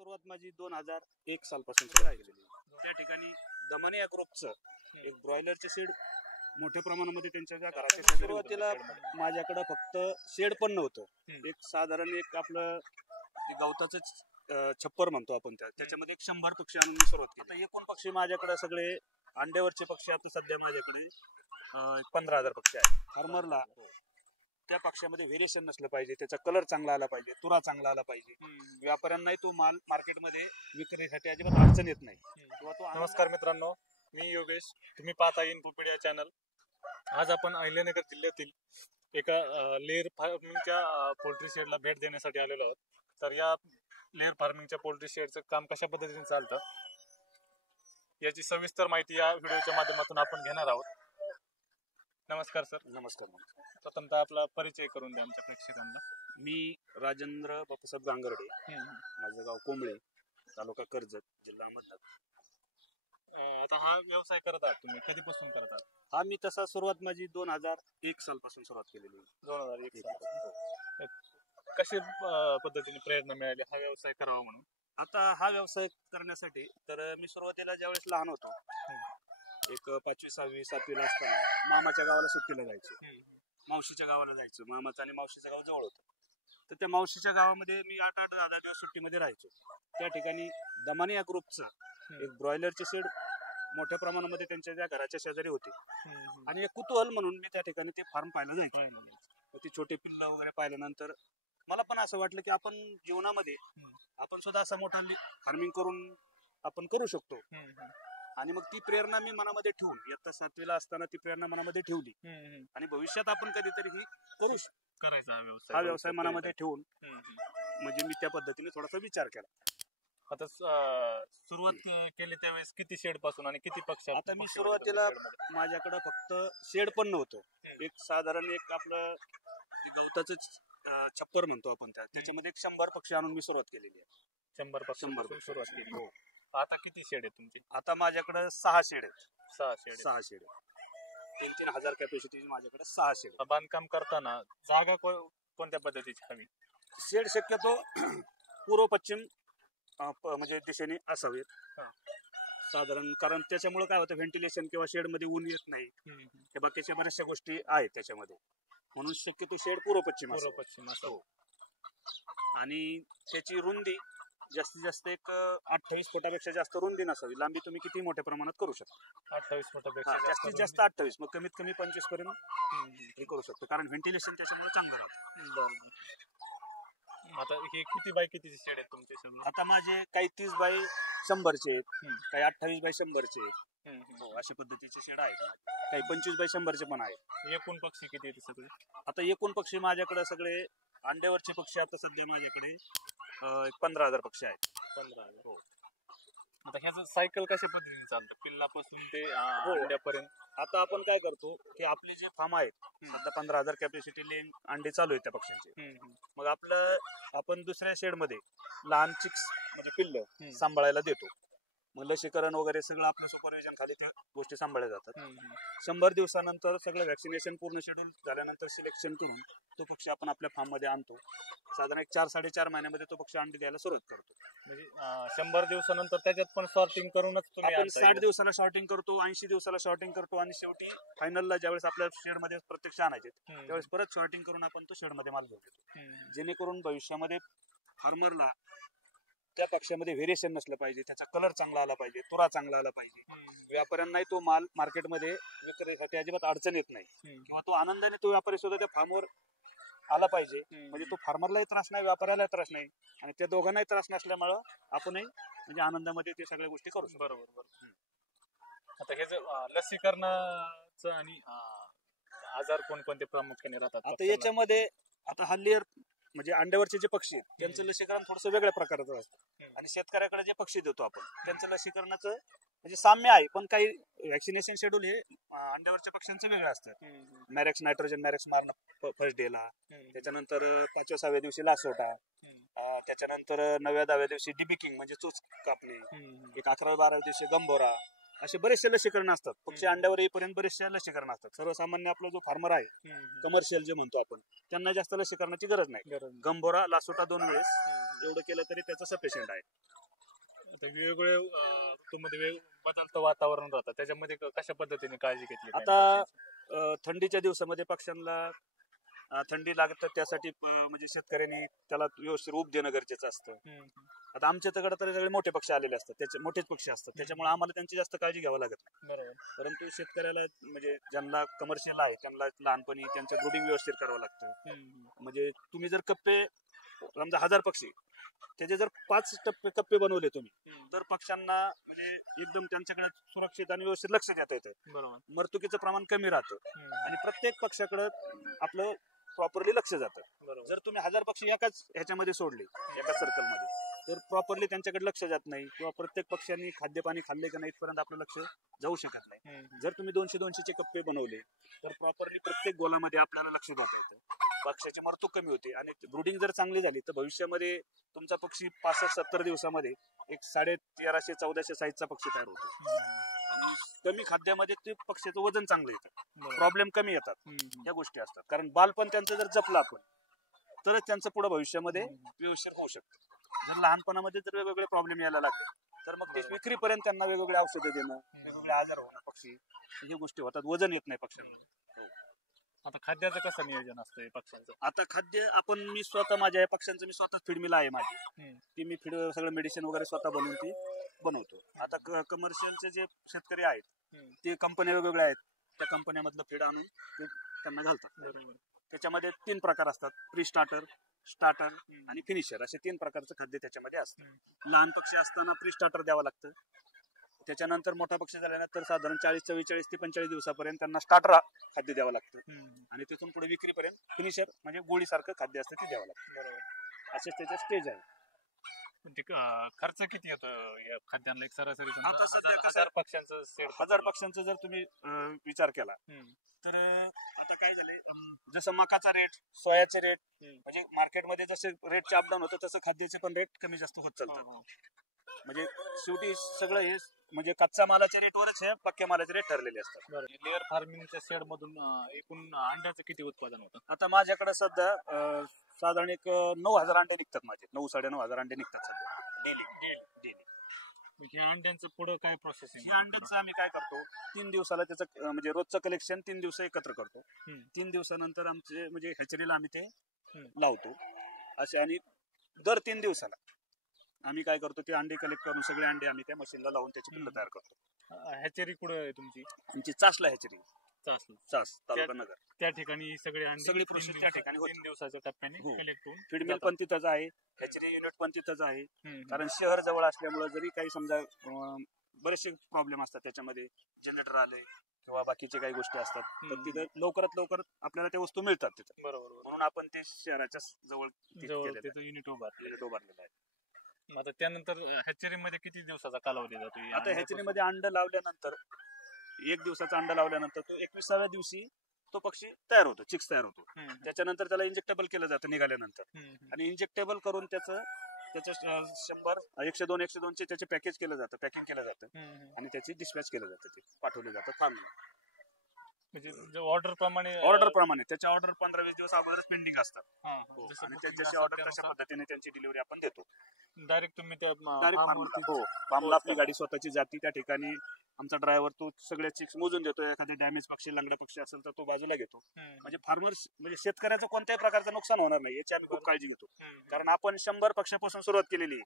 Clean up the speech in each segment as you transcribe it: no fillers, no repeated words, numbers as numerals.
सुरुवात माझी 2001 सालपासून सुरुवात केलेली आहे. त्या ठिकाणी दमने या ग्रुपचं एक ब्रॉयलरचे शेड मोठ्या प्रमाणामध्ये त्यांच्या ज्या घराच्या शेजारी सुरुवातीला माझ्याकडे फक्त शेड पण नव्हतं. एक साधारण एक आपलं गवताचं छप्पर म्हणतो आपण त्याच्यामध्ये 100 पक्षी आणून मी सुरुवात केली. आता एकूण पक्षी माझ्याकडे सगळे अंड्यावरचे पक्षी आता सध्या माझ्याकडे 15,000 पक्षी आहेत. फार्मरला त्या पक्षामध्ये व्हेरिएशन नसलं पाहिजे, त्याचा कलर चांगला आला पाहिजे, तुरा चांगला आला पाहिजे. व्यापाऱ्यांनाही तो माल मार्केटमध्ये विक्रीसाठी अजिबात अडचण येत नाही. नमस्कार मित्रांनो, मी योगेश, तुम्ही पाहता इन्फोपीडिया चॅनल. आज आपण अहिल्यानगर जिल्ह्यातील एका लेअर फार्मिंगच्या पोल्ट्री शेडला भेट देण्यासाठी आलेलो आहोत. तर या लेअर फार्मिंगच्या पोल्ट्री शेडचं काम कशा पद्धतीने चालतं याची सविस्तर माहिती या व्हिडिओच्या माध्यमातून आपण घेणार आहोत. नमस्कार सर. नमस्कार. प्रथमतः आपला परिचय करून द्या आमच्या प्रेक्षकांना. मी राजेंद्र बापूसाहेब गांगर्डे, माझं गाव कोंबळे, तालुका कर्जत, जिल्हा अहमदनगर. आता हा व्यवसाय करत आहात तुम्ही, कधीपासून करत आहात? हा मी तसा सुरुवात माझी 2001 सालपासून सुरुवात केलेली आहे. 2001 साल. कशी पद्धतीने प्रेरणा मिळाली हा व्यवसाय करावा म्हणून? आता हा व्यवसाय करण्यासाठी तर मी सुरुवातीला ज्यावेळेस लहान होतो, एक 5वी 6वी 7वीला असताना मामाच्या गावाला सुट्टीला जायचो. मावशीच्या गावाला जायचो. मामाचं आणि मावशीचं गाव जवळ होतं. तर त्या मावशीच्या गावामध्ये मी 8-8 10 दिवस सुट्टीमध्ये राहायचो. त्या ठिकाणी दमने या ग्रुपचं एक ब्रॉयलरचे शेड मोठ्या प्रमाणामध्ये त्यांच्या ज्या घराच्या शेजारी होते आणि एक कुतूहल म्हणून मी त्या ठिकाणी ते फार्म पाहायला जायचो. ते छोटे पिल्लं वगैरे पाहिल्यानंतर मला पण असं वाटलं की आपण जीवनामध्ये आपण सुद्धा असं मोठा फार्मिंग करून आपण करू शकतो. आणि मग ती प्रेरणा मी मनामध्ये ठेवून इयत्ता 7वीला असताना ती प्रेरणा मनामध्ये ठेवली आणि भविष्यात आपण कधीतरी ही करू करायचा हा व्यवसाय मनामध्ये ठेवून म्हणजे मी त्या पद्धतीने थोडासा विचार केला. आता सुरुवात केली त्यावेळेस किती शेड पासून आणि किती पक्षी? आता मी सुरुवातीला माझ्याकडे फक्त शेड पण नव्हतं. एक साधारण एक आपलं गवताचं छप्पर म्हणतो आपण त्याच्यामध्ये 100 पक्षी आणून मी सुरुवात केलेली आहे. 100 पक्षी सुरुवात केली. हो. आता किती शेड आहेत तुमची? आता माझ्याकडे 6 शेड आहेत. 6 शेड. 6 शेड. 3-3 हजार कॅपॅसिटी माझ्याकडे 6 शेड. बांधकाम करताना जागा कोणत्या पद्धतीची हवी? शेड शक्यतो पूर्व पश्चिम म्हणजे दिशेने असावेत साधारण, कारण त्याच्यामुळे काय होतं व्हेंटिलेशन किंवा शेड मध्ये ऊन येत नाही. हे बाकीच्या बऱ्याचशा गोष्टी आहेत त्याच्यामध्ये, म्हणून शक्यतो शेड पूर्व पश्चिम असतो. आणि त्याची रुंदी जास्तीत जास्त एक 28 फुटापेक्षा जास्त रुंदी नसावी. लांबी तुम्ही किती मोठ्या प्रमाणात करू शकता. 28 फुटापेक्षा जास्तीत जास्त 28, मग कमीत कमी 25 पर्यंत हे करू शकतो, कारण व्हेंटिलेशन त्याच्यामुळे चांगलं राहतं. आता हे किती बाय कितीचे शेड आहेत तुमचे? आता माझे काही 30 बाय 100चे आहेत, काही 28 बाय 100चे आहेत. अशा पद्धतीचे शेड आहेत. काही 25 बाय 100चे पण आहेत. एकूण पक्षी किती आहेत सगळे? आता एकूण पक्षी माझ्याकडे सगळे अंड्यावरचे पक्षी आता सध्या माझ्याकडे 15,000 पक्षी आहेत. 15,000. हो. आता ह्याचं सायकल कशा पद्धतीने चालतं पिल्लापासून ते अंड्यापर्यंत? आता आपण काय करतो की आपले जे फार्म आहेत सध्या 15,000 कॅपॅसिटी अंडे चालू आहेत त्या पक्ष्यांचे. मग आपण दुसऱ्या शेड मध्ये लहान चिक्स म्हणजे पिल्ल सांभाळायला देतो. मग लसीकरण वगैरे सगळं आपलं सुपरविजन खाली त्या गोष्टी सांभाळल्या जातात. 100 दिवसानंतर सगळं व्हॅक्सिनेशन पूर्ण शेड्यूल झाल्यानंतर सिलेक्शन करून तो पक्षी आपण आपल्या फार्म मध्ये आणतो. साधारण 4-4.5 महिन्यामध्ये तो पक्षी अंडे द्यायला सुरुवात करतो. म्हणजे 100 दिवसानंतर त्याच्यात पण सॉर्टिंग करूनच तुम्ही? आपण 60 दिवसाला शॉर्टिंग करतो, 80 दिवसाला शॉर्टिंग करतो आणि शेवटी फायनलला ज्यावेळेस आपल्या शेड मध्ये प्रत्यक्ष आणायचे त्यावेळेस परत शॉर्टिंग करून आपण तो शेड मध्ये माल घेऊन येतो. जेणेकरून भविष्यामध्ये फार्मरला त्या पक्षामध्ये व्हेरिएशन नसलं पाहिजे, त्याचा कलर चांगला आला पाहिजे, तुरा चांगला आला पाहिजे. व्यापाऱ्यांनाही तो माल मार्केटमध्ये विक्रीसाठी अजिबात अडचण येत नाही किंवा तो आनंदाने तो व्यापारी सुद्धा त्या फार्मवर आला पाहिजे. म्हणजे तो फार्मरलाही त्रास नाही, व्यापाऱ्यालाही त्रास नाही आणि त्या दोघांनाही त्रास नसल्यामुळं आपणही म्हणजे आनंदामध्ये ते सगळ्या गोष्टी करू शकतो. बरोबर. आता हे लसीकरणाचं आणि आजार कोणकोणते प्रामुख्याने राहतात? आता याच्यामध्ये आता हल्ली म्हणजे अंड्यावरचे जे पक्षी आहेत त्यांचं लसीकरण थोडंसं वेगळ्या प्रकारचं असतं आणि शेतकऱ्याकडे जे पक्षी देतो आपण त्यांचं लसीकरणाचं म्हणजे साम्य आहे, पण काही व्हॅक्सिनेशन शेड्यूल हे अंड्यावरच्या पक्ष्यांचं वेगळं असतं. मॅरेक्स नायट्रोजन मॅरेक्स मारणं फर्स्ट डेला, त्याच्यानंतर 5व्या-6व्या दिवशी लासोटा, त्याच्यानंतर 9व्या-10व्या दिवशी डिबिकिंग म्हणजे चोच कापणे, एक 11व्या-12व्या दिवशी गंभोरा, असे बरेचसे लसीकरण असतात. पक्षी अंड्यावर येईपर्यंत बरेचसे लसीकरण असतात. सर्वसामान्य आपला जो फार्मर आहे कमर्शियल जे म्हणतो आपण त्यांना जास्त लसीकरणाची गरज नाही. गंभोरा लासोटा 2 वेळेस एवढं केलं तरी त्याचं सफिशियंट आहे. आता वेगवेगळे ऋतूमध्ये बदलतं वातावरण राहतं, त्याच्यामध्ये कशा पद्धतीने काळजी घेतली पाहिजे आता पक्ष्यांची? थंडीच्या दिवसामध्ये पक्ष्यांना थंडी लागत, तर त्यासाठी म्हणजे शेतकऱ्यांनी त्याला व्यवस्थित ऊब देणं गरजेचं असतं. आता आमच्याकडे तर सगळे मोठे पक्षी आलेले असतात, त्याचे मोठेच पक्षी असतात, त्याच्यामुळे आम्हाला त्यांची जास्त काळजी घ्यावी लागत नाही. बरोबर. परंतु शेतकऱ्याला म्हणजे ज्यांना कमर्शियल आहे त्यांना लहानपणी त्यांचं ब्रुडिंग व्यवस्थित करावं लागतं. म्हणजे तुम्ही जर कप्पे समजा 1000 पक्षी, त्याचे जर 5 कप्पे बनवले तुम्ही, तर पक्ष्यांना म्हणजे एकदम त्यांच्याकडे सुरक्षित आणि व्यवस्थित लक्ष देता येतं. बरोबर. मरतुकीचं प्रमाण कमी राहतं आणि प्रत्येक पक्षाकडे आपलं प्रॉपरली लक्ष जातं. बरोबर. जर तुम्ही 1000 पक्षी एकाच ह्याच्यामध्ये सोडले, एका सर्कलमध्ये, तर प्रॉपरली त्यांच्याकडे लक्ष जात नाही किंवा प्रत्येक पक्ष्यांनी खाद्यपाणी खाल्ले का नाही इथपर्यंत आपलं लक्ष जाऊ शकत नाही. जर तुम्ही 200-200 चे कप्पे बनवले, तर प्रॉपरली प्रत्येक गोलामध्ये आपल्याला लक्ष देता येतं. पक्ष्याची मरतूक कमी होते आणि ब्रुडिंग जर चांगली झाली तर भविष्यामध्ये तुमचा पक्षी 65-70 दिवसामध्ये एक 1350-1400 साईजचा पक्षी तयार होतो. आणि कमी खाद्यामध्ये ते पक्षाचं वजन चांगलं येतं, प्रॉब्लेम कमी येतात. या गोष्टी असतात, कारण बालपण त्यांचं जर जपलं आपण तरच त्यांचं पुढे भविष्यामध्ये व्यवस्थित होऊ शकतं. जर लहानपणामध्ये जर वेगवेगळे प्रॉब्लेम यायला लागले तर मग ते विक्रीपर्यंत त्यांना वेगवेगळे औषधं देणं, वेगवेगळे आजार होणं, पक्षी हे गोष्टी होतात, वजन येत नाही पक्ष्यांना. आता खाद्याचं कसं नियोजन असतं पक्ष्यांचं? आता खाद्य मी स्वतः माझ्या पक्ष्यांचं मी स्वतः फीड मिल आहे माझी, ती मी फीड सगळं मेडिसिन वगैरे स्वतः बनवून ती बनवतो. आता कमर्शियलचे जे शेतकरी आहेत ते कंपन्या वेगवेगळ्या आहेत, त्या कंपन्यामधलं फीड आणून ते त्यांना घालतात. त्याच्यामध्ये 3 प्रकार असतात, प्री स्टार्टर, स्टार्टर आणि फिनिशर, असे 3 प्रकारचं खाद्य त्याच्यामध्ये असतं. लहान पक्षी असताना प्री स्टार्टर द्यावं लागतं. त्याच्यानंतर मोठा पक्षी झाल्यानंतर साधारण 44 ते 45 दिवसापर्यंत त्यांना स्टार्टर खाद्य द्यावं लागतं आणि तिथून पुढे विक्रीपर्यंत फिनिशर म्हणजे गोळीसारखं खाद्य असतं ते द्यावं लागतं. असेच त्याचे स्टेज आहे. खर्च किती येतो या खाद्यांना एक सरासरी? 1000 पक्ष्यांचं सेट, 1000 पक्ष्यांचा जर तुम्ही विचार केला तर आता काय झालंय, जसं मकाचा रेट, सोयाचे रेट, म्हणजे मार्केटमध्ये जसे रेटचे अपडाऊन होतं तसं खाद्याचे पण रेट कमी जास्त होत चालतात. म्हणजे शेवटी सगळं हे म्हणजे कच्च्या मालाच्या रेटवरच हे पक्क्या मालाचे रेट ठरलेले असतात. लेअर फार्मिंगच्या शेड मधून एकूण अंड्याचं किती उत्पादन होतं? आता माझ्याकडे सध्या साधारण एक 9000 अंडे निघतात, माझे 9-9.5 अंडे निघतात सध्या डेली. ह्या अंड्यांचं पुढं काय प्रोसेसिंग? ह्या अंड्यांचं आम्ही काय करतो, 3 दिवसाला त्याचं म्हणजे रोजचं कलेक्शन 3 दिवस एकत्र करतो. 3 दिवसानंतर आमचे म्हणजे हॅचरीला आम्ही ते लावतो असे, आणि दर 3 दिवसाला आम्ही काय करतो, ते अंडे कलेक्ट करून सगळे अंडे आम्ही त्या मशीनला लावून त्याची पिल्लं तयार करतो. हॅचरी कुठं आहे तुमची? आमची चासला हॅचरी, चास तालुका नगर, त्या ठिकाणी सगळी प्रोसेस त्या ठिकाणी 3 दिवसाच्या टप्प्याने कलेक्ट होऊन फीड मिल पण तिथंच आहे, हॅचरी युनिट पण तिथंच आहे. कारण शहर जवळ असल्यामुळे जरी काही समजा बरेचसे प्रॉब्लेम असतात त्याच्यामध्ये, जनरेटर आले किंवा बाकीचे काही गोष्टी असतात, तर तिथं लवकरात लवकर आपल्याला त्या वस्तू मिळतात तिथं. बरोबर. म्हणून आपण ते शहराच्या जवळ युनिट उभारलेलं आहे. आता त्यानंतर हॅचरी मध्ये किती दिवसाचा कालावधी जातो? आता हॅचरी मध्ये अंड लावल्यानंतर 1 दिवसाचा अंडा लावल्यानंतर तो 21व्या दिवशी तो पक्षी तयार होतो, चिक्स तयार होतो. त्याच्यानंतर त्याला इंजेक्टेबल केलं जातं निघाल्यानंतर, आणि इंजेक्टेबल करून त्याचं 100-102 चे त्याचे पॅकिंग केलं जातं आणि त्याची डिस्पॅच केलं जातं, ते पाठवले जातं फार्म. म्हणजे ऑर्डर प्रमाणे त्याच्या ऑर्डर 15-20 दिवस अगोदरच पेंडिंग असतात, आणि जशी ऑर्डर तशा पद्धतीने त्यांची डिलिव्हरी आपण देतो. डायरेक्ट तुम्ही त्या फार्मला आपली गाडी स्वतःची जाती, त्या ठिकाणी आमचा ड्रायव्हर तो सगळे चिक्स मोजून देतो. एखादा डॅमेज पक्षी, लंगडा पक्षी असेल तर तो बाजूला घेतो. म्हणजे फार्मर्स म्हणजे शेतकऱ्याचं कोणत्याही प्रकारचं नुकसान होणार नाही याची आम्ही खूप काळजी घेतो, कारण आपण 100 पक्षापासून सुरुवात केलेली आहे.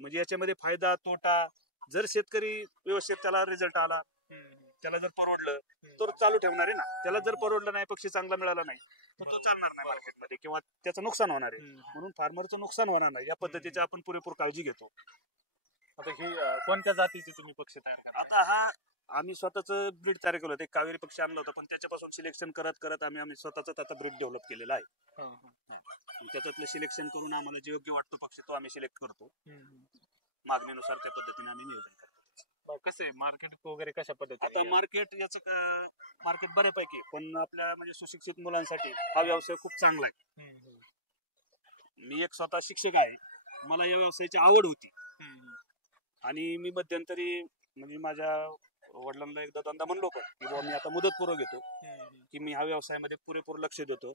म्हणजे याच्यामध्ये फायदा तोटा, जर शेतकरी व्यवस्थित त्याला रिझल्ट आला, त्याला जर परवडलं तर चालू ठेवणार आहे ना. त्याला जर परवडलं नाही, पक्षी चांगला मिळाला नाही, तर तो चालणार नाही मार्केटमध्ये किंवा त्याचं नुकसान होणार आहे. म्हणून फार्मरचं नुकसान होणार नाही या पद्धतीची आपण पुरेपूर काळजी घेतो. आता ही कोणत्या जातीचे तुम्ही पक्षी तयार करता? आता हा आम्ही स्वतःच ब्रीड तयार केलं होतं, एक कावेरी पक्षी आणलं होतं, पण त्याच्यापासून सिलेक्शन करत आम्ही स्वतःच त्याचा ब्रीड डेव्हलप केलेला आहे. त्याच्यातलं सिलेक्शन करून आम्हाला जे योग्य वाटतो पक्षी तो आम्ही सिलेक्ट करतो. मागणीनुसार त्या पद्धतीने आम्ही नियोजन करतो. कसं आहे मार्केट वगैरे कशा पद्धतीने? आता मार्केट बऱ्यापैकी, पण आपल्या म्हणजे सुशिक्षित मुलांसाठी हा व्यवसाय खूप चांगला आहे. मी एक स्वतः शिक्षक आहे, मला या व्यवसायाची आवड होती, आणि मी मध्यंतरी म्हणजे माझ्या वडिलांना एकदा दोनदा म्हणलो पण की बाबा मी आता मुदतपूर्व घेतो, की मी ह्या व्यवसायामध्ये पुरेपूर लक्ष देतो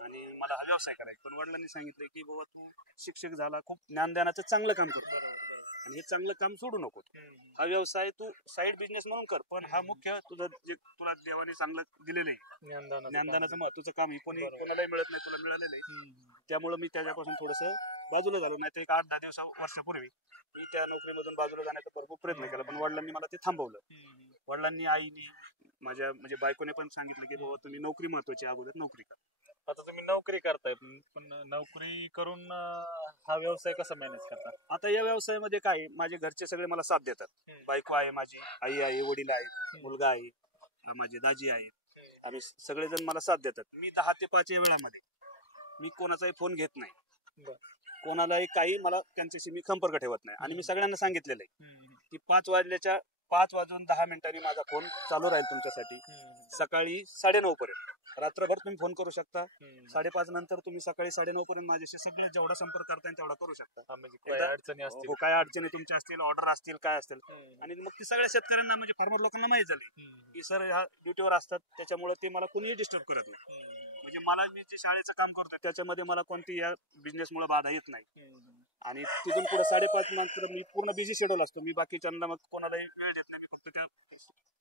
आणि मला हा व्यवसाय करायचा. पण वडिलांनी सांगितलं की बाबा तू शिक्षक झाला, खूप ज्ञानदानाचं चांगलं काम करतो, आणि हे चांगलं काम सोडू नको. हा व्यवसाय तू साईड बिझनेस म्हणून कर, पण हा मुख्य तुझं जे तुला देवाने चांगलं दिलेलं आहे ज्ञानदानाचं महत्वाचं काम हे कोणालाही मिळत नाही, तुला मिळालेलं आहे. त्यामुळे मी त्याच्यापासून थोडस बाजूला झालो. नाही तर एक 8-10 वर्षापूर्वी मी त्या नोकरीमधून बाजूला जाण्याचा भरपूर प्रयत्न केला, पण वडिलांनी मला ते थांबवलं. वडिलांनी, आईनी, माझ्या म्हणजे बायकोने पण सांगितलं की बाबा तुम्ही नोकरी महत्वाची, अगोदर नोकरी करा. आता तुम्ही नोकरी करताय, पण नोकरी करून हा व्यवसाय कसा मॅनेज करता? आता या व्यवसायामध्ये काय, माझे घरचे सगळे मला साथ देतात. बायको आहे, माझी आई आहे, वडील आहेत, मुलगा आहे, माझे दाजी आहे, आणि सगळेजण मला साथ देतात. मी 10 ते 5 या वेळामध्ये मी कोणाचाही फोन घेत नाही, कोणालाही काही, मला त्यांच्याशी मी संपर्क ठेवत नाही. आणि मी सगळ्यांना सांगितलेलं आहे की 5 वाजून 10 मिनिटांनी माझा फोन चालू राहील तुमच्यासाठी. सकाळी 9:30 पर्यंत रात्रभर तुम्ही फोन करू शकता. 5:30 नंतर तुम्ही सकाळी 9:30 पर्यंत माझ्याशी सगळं जेवढा संपर्क करता येईल तेवढा करू शकता. म्हणजे काय अडचणी असतील, काय अडचणी तुमच्या असतील, ऑर्डर असतील, काय असतील. आणि मग ती सगळ्या शेतकऱ्यांना म्हणजे फार्मर लोकांना माहिती झाली की सर ह्या ड्युटीवर असतात, त्याच्यामुळे ते मला कोणीही डिस्टर्ब करत नाही. म्हणजे मला, मी जे शाळेचं काम करतो त्याच्यामध्ये मला कोणती या बिझनेसमुळे बाधा येत नाही. आणि तिथून पुढे 5:30 नंतर मी पूर्ण बिझी शेड्यूल असतो. मी बाकीच्यांना मग कोणालाही वेळ देत नाही, मी फक्त त्या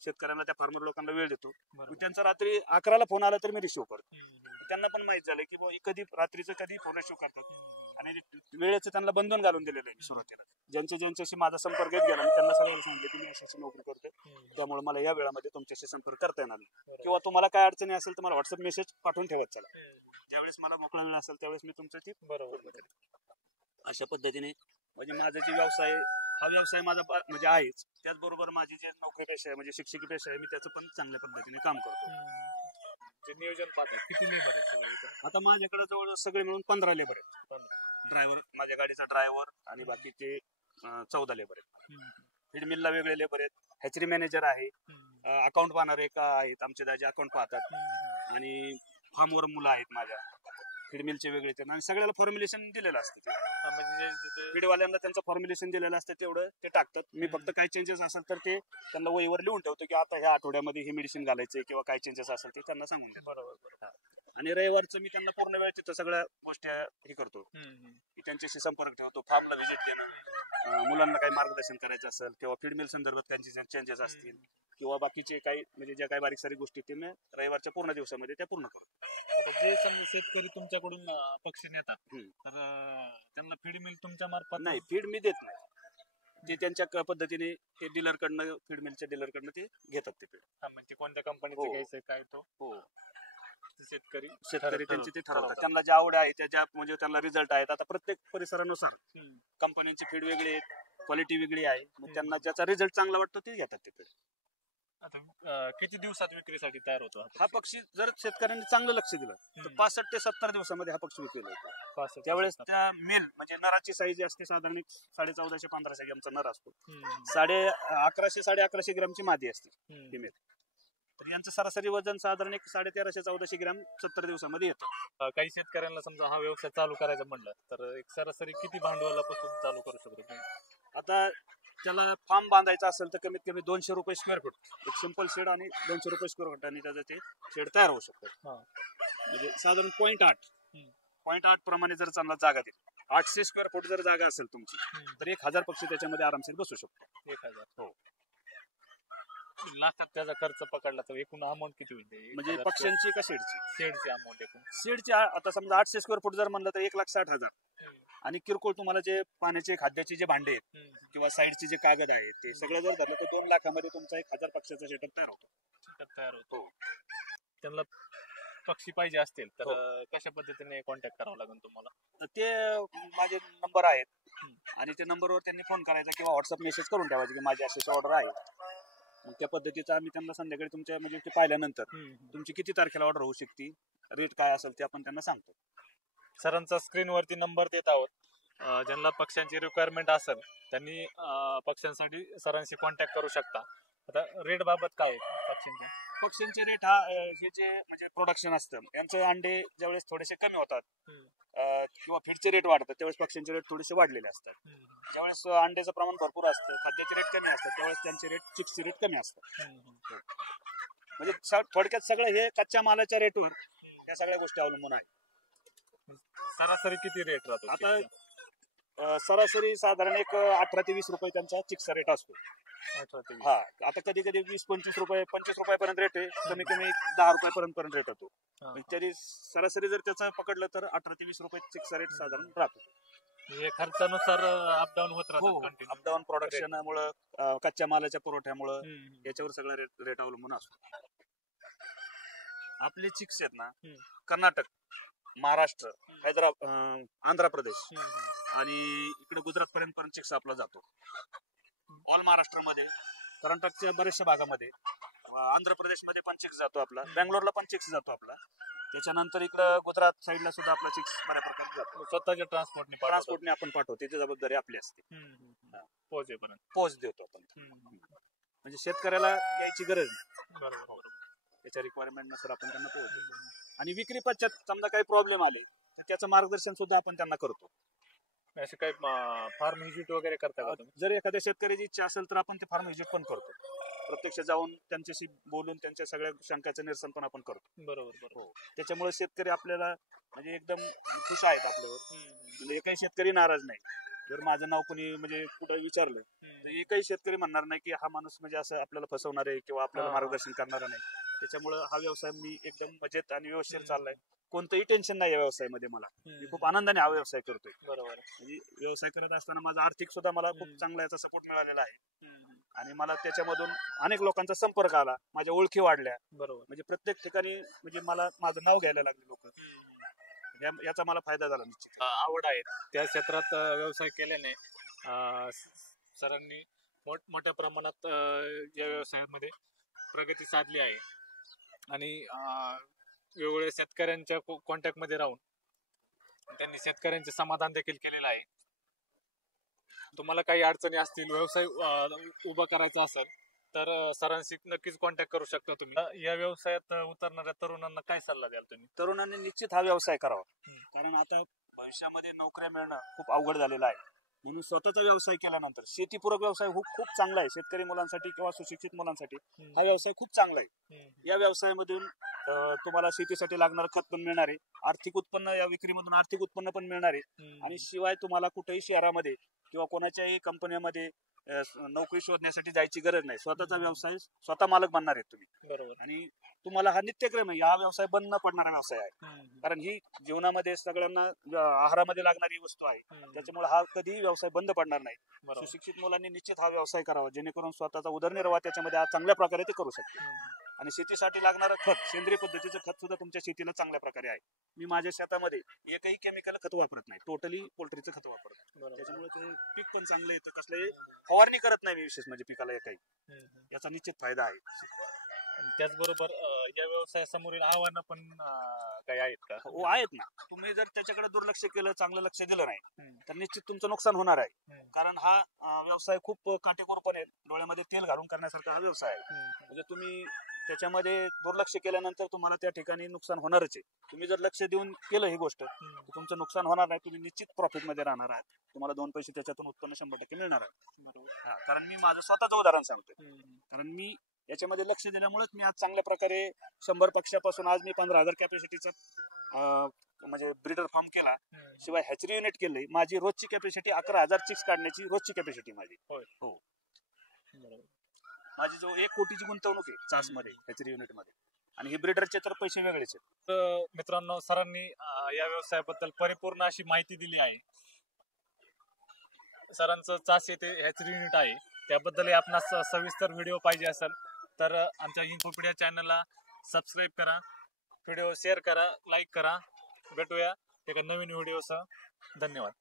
शेतकऱ्यांना, त्या फार्मर लोकांना वेळ देतो. त्यांचा रात्री 11ला फोन आला तर मी रिसिव्ह करतो. त्यांना पण माहित झालं की कधी रात्रीचं कधी फोन रिसिव्ह करतात, आणि वेळेचं त्यांना बंधन घालून दिलेलं आहे सुरुवातीला. ज्यांच्याशी माझा संपर्क येत गेला, मी त्यांना सगळ्यांना सांगितलं की मी अशी नोकरी करतो, त्यामुळे मला या वेळामध्ये तुमच्याशी संपर्क करता येणार नाही, किंवा तुम्हाला काय अडचणी असेल तर मला व्हॉट्सअप मेसेज पाठवून ठेवत चला. ज्यावेळेस मला मोकळा वेळ असेल त्यावेळेस मी तुमच्याशी बरोबर. अशा पद्धतीने म्हणजे माझा जे व्यवसाय, हा व्यवसाय माझा म्हणजे आहेच, त्याचबरोबर माझी जे नोकरी पेशा आहे म्हणजे शिक्षकी पेशा आहे, मी त्याचं पण चांगल्या पद्धतीने काम करतो. जे नियोजन पाहतात, किती लेबर आहेत? आता माझ्याकडे जवळ सगळे मिळून 15 लेबर आहेत. ड्रायव्हर, माझ्या गाडीचा ड्रायव्हर, आणि बाकीचे 14 लेबर आहेत. फीड मिलला वेगळे लेबर आहेत, हॅचरी मॅनेजर आहे, अकाउंट पाहणारे आहेत, आमचे दाजी अकाउंट पाहतात, आणि फार्मवर मुलं आहेत माझ्या, फीड मिलचे वेगळे, आणि सगळ्याला फॉर्म्युलेशन दिलेलं असतं. म्हणजे फीडवाल्यांना त्यांचं फॉर्म्युलेशन दिलेलं असतं, तेवढं ते टाकतात. मी फक्त काही चेंजेस असेल तर ते त्यांना वहीवर लिहून ठेवतो की आता ह्या आठवड्यामध्ये हे मेडिसिन घालायचं, किंवा काय चेंजेस असेल ते त्यांना सांगून देतो. बरोबर. आणि रविवारचं मी त्यांना पूर्ण वेळ तिथं सगळ्या गोष्टी हे करतो, की त्यांच्याशी संपर्क ठेवतो, फार्मला व्हिजिट देणं, मुलांना काही मार्गदर्शन करायचं असेल, किंवा फीड मिल संदर्भात त्यांचे चेंजेस असतील, किंवा बाकीचे काही म्हणजे ज्या काही बारीक सारी गोष्टी ते मी रविवारच्या पूर्ण दिवसामध्ये त्या पूर्ण करतो. जे शेतकरी तुमच्याकडून पक्षी नेतात, तर त्यांना फीड मिल तुमच्या मार्फत? नाही, फीड मी देत नाही, ते त्यांच्या पद्धतीने ते डीलरकडनं, फीड मिलच्या डीलरकडनं ते घेतात ते फीड. म्हणजे कोणत्या कंपनीचं घ्यायचं काय, तो शेतकरी त्यांचे ते ठरवतात. त्यांना ज्या आवड आहे त्याच्या म्हणजे त्यांना रिझल्ट आहेत. आता प्रत्येक परिसरानुसार कंपन्यांची फीड वेगळी आहे, क्वालिटी वेगळी आहे, मग त्यांना ज्याचा रिझल्ट चांगला वाटतो ते घेतात ते फीड. आता किती दिवसात विक्रीसाठी तयार होतो हा पक्षी? जर शेतकऱ्यांनी चांगलं लक्ष दिलं तर 65 ते 70 दिवसामध्ये हा पक्षी विकलेला होतो. त्यावेळेस त्या मेल म्हणजे नराची साईज असते साधारण 1450-1500 ग्रॅमचा नर असतो, 1100-1150 ग्रॅमची मादी असते फिमेल. तर यांचं सरासरी वजन साधारण 1350-1400 ग्रॅम 70 दिवसामध्ये येतं. काही शेतकऱ्यांना समजा हा व्यवसाय चालू करायचा म्हणलं तर एक सरासरी किती भांडवलापासून चालू करू शकतो? आता त्याला फार्म बांधायचा असेल तर कमीत कमी 200 रुपये स्क्वेअर फूट, एक सिंपल शेड, आणि 200 रुपये स्क्वेअर फूट, आणि त्याचं ते शेड तयार होऊ शकतो. म्हणजे साधारण 0.8 प्रमाणे जर चांगला जागा दिली, 800 स्क्वेअर फूट जर जागा असेल तुमची, तर 1000 पक्षी त्याच्यामध्ये आरामशीर बसू शकतो. 1000? हो. लाखात त्याचा खर्च पकडला तर एकूण अमाऊंट किती होईल? म्हणजे पक्ष्यांची का शेडची अमाऊंट? एकूण शेडची आता समजा 800 स्क्वेअर फूट जर म्हणलं तर 1,60,000, आणि किरकोळ तुम्हाला जे पाण्याचे, खाद्याचे जे भांडे आहेत, किंवा साईडचे जे कागद आहेत, ते सगळं जर झालं तर 2 लाखामध्ये तुमचा 1000 पक्ष्याचा सेटअप तयार होतो. त्यांना पक्षी पाहिजे असतील तर कशा पद्धतीने कॉन्टॅक्ट करावं लागेल तुम्हाला? ते माझे नंबर आहेत, आणि त्या नंबरवर त्यांनी फोन करायचा किंवा व्हॉट्सअप मेसेज करून ठेवायचे की माझी अशी ऑर्डर आहे. मग त्या पद्धतीचा आम्ही त्यांना संध्याकाळी तुमच्या म्हणजे ते पाहिल्यानंतर तुमची किती तारखेला ऑर्डर होऊ शकते, रेट काय असेल ते आपण त्यांना सांगतो. सरांचा स्क्रीनवरती नंबर देत आहोत. ज्यांना पक्ष्यांची रिक्वायरमेंट असेल त्यांनी पक्ष्यांसाठी सरांशी कॉन्टॅक्ट करू शकता. आता रेट बाबत काय आहे पक्ष्यांचे रेट? हा हे जे म्हणजे प्रोडक्शन असतं यांचे अंडे ज्यावेळेस थोडेसे कमी होतात किंवा फीडचे रेट वाढतात त्यावेळेस पक्ष्यांचे रेट थोडेसे वाढलेले असतात. ज्यावेळेस अंड्याचं प्रमाण भरपूर असतं, खाद्याचे रेट कमी असतात, त्यावेळेस त्यांचे रेट, चिक्सचे रेट कमी असतात. म्हणजे थोडक्यात सगळं हे कच्च्या मालाच्या रेटवर या सगळ्या गोष्टी अवलंबून आहे. सरासरी किती रेट राहतो? आता सरासरी साधारण एक 18 ते 20 रुपये त्यांचा चिक्सचा रेट असतो. 18 ते 20. हा, आता कधी कधी 20-25 रुपये 25 रुपयापर्यंत रेट आहे, कमी कमी 10 रुपयापर्यंत रेट होतो. हा. तरी सरासरी जर त्याचं पकडलं तर 18 ते 20 रुपये चिक्सचा रेट साधारण राहतो. हे खर्चानुसार अपडाऊन होत राहतात कंटिन्यू. अपडाऊन प्रोडक्शनमुळं, कच्च्या मालाच्या पुरवठ्यामुळं याच्यावर सगळा रेट अवलंबून असतो. आपले चिक्स आहेत ना, कर्नाटक, महाराष्ट्र, हैदराबाद, आंध्र प्रदेश आणि इकडे गुजरात पर्यंत चिक्स आपला जातो. ऑल महाराष्ट्रामध्ये, कर्नाटकच्या बऱ्याचशा भागामध्ये, आंध्र प्रदेशमध्ये पण चिक्स जातो आपला, बँगलोरला पण चिक्स जातो आपला. त्याच्यानंतर इकडं गुजरात साईडला सुद्धा आपला चिक्स बऱ्या प्रकारे जातो. स्वतःच्या ट्रान्सपोर्टने आपण पाठवतो, त्याची जबाबदारी आपली असते. पोच देतो आपण. म्हणजे शेतकऱ्याला यायची गरज नाही. बरोबर. त्याच्या रिक्वायरमेंट नुसार आपण त्यांना पोहोच देतो. आणि विक्री पश्चात समजा काही प्रॉब्लेम आले तर त्याचं मार्गदर्शन सुद्धा आपण त्यांना करतो. असे काही फार्म व्हिजिट वगैरे करता का तुम्ही? जर एखाद्या शेतकऱ्याची इच्छा असेल तर आपण ते फार्म व्हिजिट पण करतो. प्रत्यक्ष जाऊन त्यांच्याशी बोलून त्यांच्या सगळ्या शंकाचं निरसन पण आपण करतो. बरोबर. त्याच्यामुळे शेतकरी आपल्याला म्हणजे एकदम खुश आहेत आपल्यावर. म्हणजे एकही शेतकरी नाराज नाही. जर माझं नाव कोणी म्हणजे कुठं विचारलं तर एकही शेतकरी म्हणणार नाही की हा माणूस म्हणजे असं आपल्याला फसवणार आहे किंवा आपल्याला मार्गदर्शन करणार नाही. त्याच्यामुळे हा व्यवसाय मी एकदम मजेत आणि व्यवस्थित चाललाय. कोणतंही टेन्शन नाही या व्यवसायामध्ये मला. मी खूप आनंदाने हा व्यवसाय करतोय. बरोबर. म्हणजे व्यवसाय करत असताना माझा आर्थिक सुद्धा मला खूप चांगला याचा सपोर्ट मिळालेला आहे. आणि मला त्याच्यामधून अनेक लोकांचा संपर्क आला, माझ्या ओळखी वाढल्या. बरोबर. म्हणजे प्रत्येक ठिकाणी म्हणजे मला माझं नाव घ्यायला लागले लोक. याचा मला फायदा झाला. निश्चित आवड आहे त्या क्षेत्रात व्यवसाय केल्याने सरांनी मोठ्या प्रमाणात या व्यवसायामध्ये प्रगती साधली आहे आणि वेगवेगळ्या शेतकऱ्यांच्या कॉन्टॅक्ट मध्ये राहून त्यांनी शेतकऱ्यांचे समाधान देखील केलेलं आहे. तुम्हाला काही अडचणी असतील, व्यवसाय उभा करायचा असेल तर सरांशी नक्कीच कॉन्टॅक्ट करू शकता तुम्ही. या व्यवसायात उतरणाऱ्या तरुणांना काय सल्ला द्याल तुम्ही? तरुणांनी निश्चित हा व्यवसाय करावा. कारण आता भविष्यामध्ये नोकऱ्या मिळणं खूप अवघड झालेलं आहे. म्हणून स्वतःचा व्यवसाय केल्यानंतर शेतीपूरक व्यवसाय खूप चांगला आहे. शेतकरी मुलांसाठी किंवा सुशिक्षित मुलांसाठी हा व्यवसाय खूप चांगला आहे. या व्यवसायामधून तुम्हाला शेतीसाठी लागणारं खत पण मिळणार आहे, आर्थिक उत्पन्न, या विक्रीमधून आर्थिक उत्पन्न पण मिळणार आहे. आणि शिवाय तुम्हाला कुठेही शहरामध्ये किंवा कोणाच्याही कंपन्यामध्ये नोकरी शोधण्यासाठी जायची गरज नाही. स्वतःचा व्यवसाय स्वतः मालक बनणार आहेत तुम्ही. बरोबर. आणि तुम्हाला हा नित्यक्रम आहे. हा व्यवसाय बंद न पडणारा व्यवसाय आहे. कारण ही जीवनामध्ये सगळ्यांना आहारामध्ये लागणारी वस्तू आहे. त्याच्यामुळे हा कधीही व्यवसाय बंद पडणार नाही. सुशिक्षित मुलांनी निश्चित हा व्यवसाय करावा, जेणेकरून स्वतःचा उदरनिर्वाह त्याच्यामध्ये आज चांगल्या प्रकारे ते करू शकते. आणि शेतीसाठी लागणारं खत, सेंद्रिय पद्धतीचं खत सुद्धा तुमच्या शेतीला चांगल्या प्रकारे आहे. मी माझ्या शेतामध्ये एकही केमिकल खत वापरत नाही, टोटली पोल्ट्रीचं खत वापरतो. त्याच्यामुळे ते पीक पण चांगलं येतं. कसले फवारणी करत नाही मी विशेष म्हणजे पिकाला एकही. याचा निश्चित फायदा आहे. त्याचबरोबर या व्यवसायासमोरील आव्हानं पण काही आहेत का? हो, आहेत ना. तुम्ही जर त्याच्याकडे दुर्लक्ष केलं, चांगलं लक्ष दिलं नाही तर निश्चित तुमचं नुकसान होणार आहे. कारण हा व्यवसाय खूप काटेकोरपणे डोळ्यामध्ये तेल घालून करण्यासारखा हा व्यवसाय आहे. म्हणजे तुम्ही त्याच्यामध्ये दुर्लक्ष केल्यानंतर तुम्हाला त्या ठिकाणी नुकसान होणारच आहे. तुम्ही जर लक्ष देऊन केलं ही गोष्ट तर तुमचं नुकसान होणार नाही. तुम्ही निश्चित प्रॉफिट मध्ये राहणार आहात. तुम्हाला 2 पैसे त्याच्यातून उत्पन्न 100% मिळणार आहे. कारण मी माझं स्वतःचं उदाहरण सांगतोय. कारण मी याच्यामध्ये लक्ष दिल्यामुळेच मी आज चांगल्या प्रकारे 100 पक्षापासून आज मी 15,000 कॅपॅसिटीचा म्हणजे ब्रीडर फार्म केला. शिवाय हॅचरी युनिट केलंय. माझी रोजची कॅपॅसिटी 11,000 चिक्स काढण्याची रोजची कॅपॅसिटी माझी. हो. माझी जो 1 कोटीची गुंतवणूक आहे चास मध्ये, हॅचरी युनिट मध्ये. आणि हे ब्रीडरचे तर पैसे वेगळेच आहेत. तर मित्रांनो, सरांनी या व्यवसायाबद्दल परिपूर्ण अशी माहिती दिली आहे. सरांचं चास येथे हॅचरी युनिट आहे, त्याबद्दल आपणास सविस्तर व्हिडिओ पाहिजे असेल तर आमच्या इन्फोपीडिया चॅनलला सबस्क्राईब करा, व्हिडिओ शेअर करा, लाईक करा. भेटूया एका नवीन व्हिडिओसह. धन्यवाद.